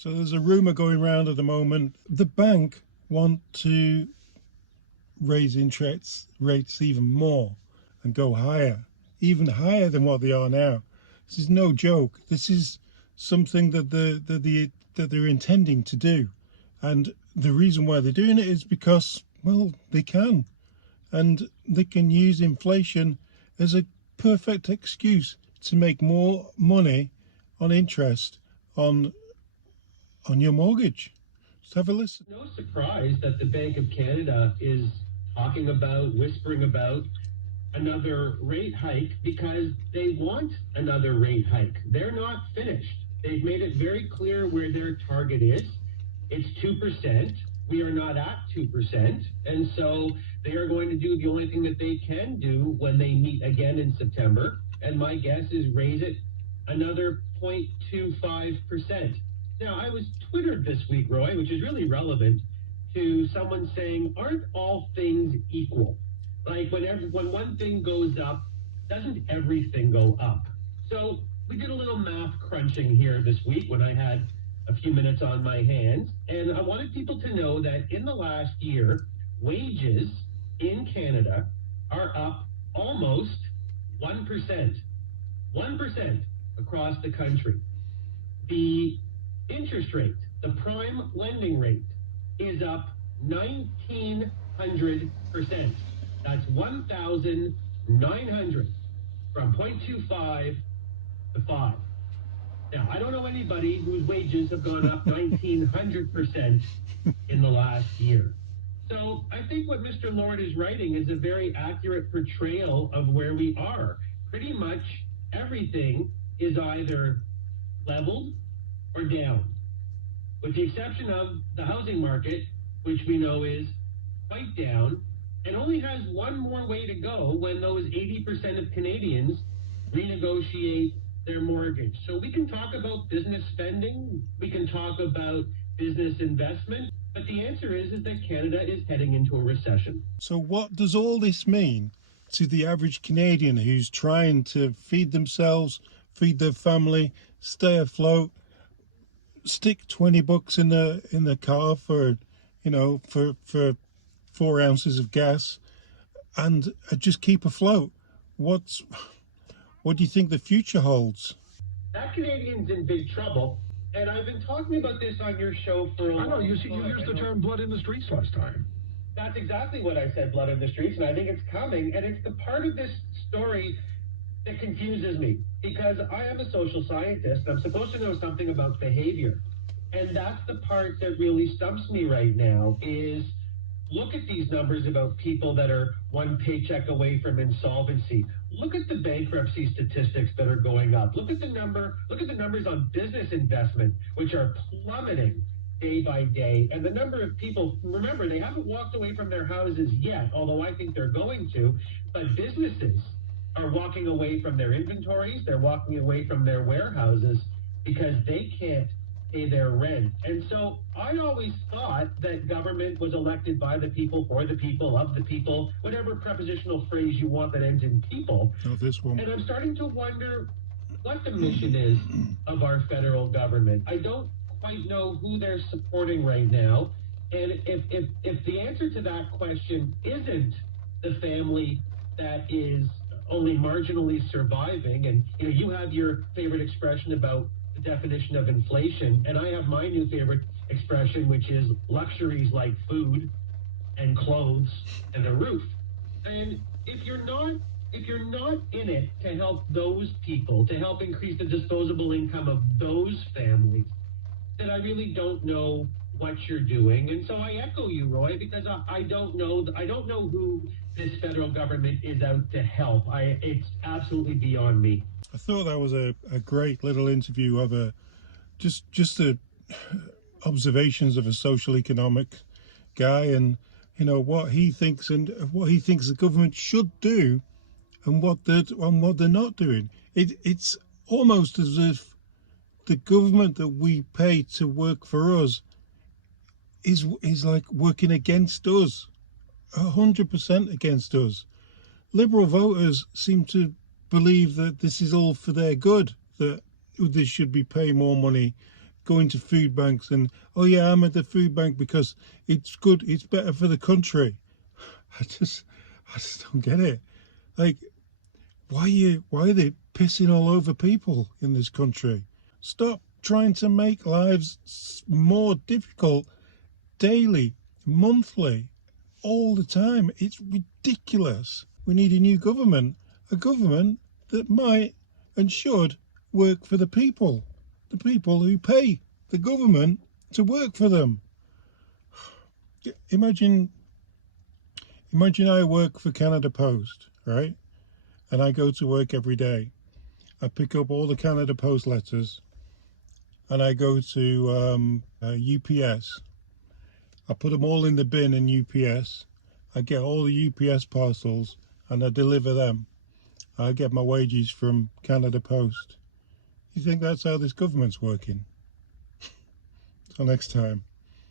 So there's a rumour going around at the moment. The bank want to raise interest rates even more and go higher, even higher than what they are now. This is no joke. This is something that they're intending to do, and the reason why they're doing it is because, well, they can, and they can use inflation as a perfect excuse to make more money on interest on your mortgage. Just have a listen. No surprise that the Bank of Canada is talking about, whispering about another rate hike because they want another rate hike. They're not finished. They've made it very clear where their target is. It's 2%. We are not at 2%. And so they are going to do the only thing that they can do when they meet again in September. And my guess is raise it another 0.25%. Now, I was Twittered this week, Roy, which is really relevant to someone saying, aren't all things equal? Like when one thing goes up, doesn't everything go up? So we did a little math crunching here this week when I had a few minutes on my hands. And I wanted people to know that in the last year, wages in Canada are up almost 1%. 1% across the country. The interest rate, the prime lending rate, is up 1,900%. That's 1,900 from 0.25 to 5. Now, I don't know anybody whose wages have gone up 1,900% in the last year. So I think what Mr. Lord is writing is a very accurate portrayal of where we are. Pretty much everything is either leveled or down, with the exception of the housing market, which we know is quite down and only has one more way to go when those 80% of Canadians renegotiate their mortgage. So we can talk about business spending, we can talk about business investment, but the answer is that Canada is heading into a recession. So what does all this mean to the average Canadian who's trying to feed themselves, feed their family, stay afloat, stick $20 in the car for, for 4 ounces of gas, and just keep afloat? What do you think the future holds? That Canadian's in big trouble, and I've been talking about this on your show for a long time. I know, you used the term blood in the streets last time. That's exactly what I said, blood in the streets, and I think it's coming, and it's the part of this story that confuses me, because I am a social scientist. I'm supposed to know something about behavior, and that's the part that really stumps me right now, is look at these numbers about people that are one paycheck away from insolvency. Look at the bankruptcy statistics that are going up. Look at the numbers on business investment, which are plummeting day by day. And the number of people, remember, they haven't walked away from their houses yet, although I think they're going to, but businesses are walking away from their inventories, they're walking away from their warehouses because they can't pay their rent. And so I always thought that government was elected by the people, for the people, of the people, whatever prepositional phrase you want that ends in people. Oh, this one. And I'm starting to wonder what the mission is of our federal government. I don't quite know who they're supporting right now. And if the answer to that question isn't the family that is only marginally surviving, and you have your favorite expression about the definition of inflation, and I have my new favorite expression, which is luxuries like food and clothes and a roof. And if you're not in it to help those people, to help increase the disposable income of those families, then I really don't know what you're doing. And so I echo you, Roy, because I don't know who this federal government is out to help. It's absolutely beyond me. I thought that was a great little interview of just the observations of a social economic guy, and what he thinks the government should do, and what they're not doing. It's almost as if the government that we pay to work for us is like working against us, 100% against us. Liberal voters seem to believe that this is all for their good, that they should be paying more money, going to food banks and, oh yeah, I'm at the food bank because it's good, it's better for the country. I just don't get it. Like, why are they pissing all over people in this country? Stop trying to make lives more difficult daily, monthly, all the time. It's ridiculous. We need a new government, a government that might and should work for the people who pay the government to work for them. Imagine I work for Canada Post, right? And I go to work every day. I pick up all the Canada Post letters and I go to UPS. I put them all in the bin in UPS. I get all the UPS parcels and I deliver them. I get my wages from Canada Post. You think that's how this government's working? Till next time.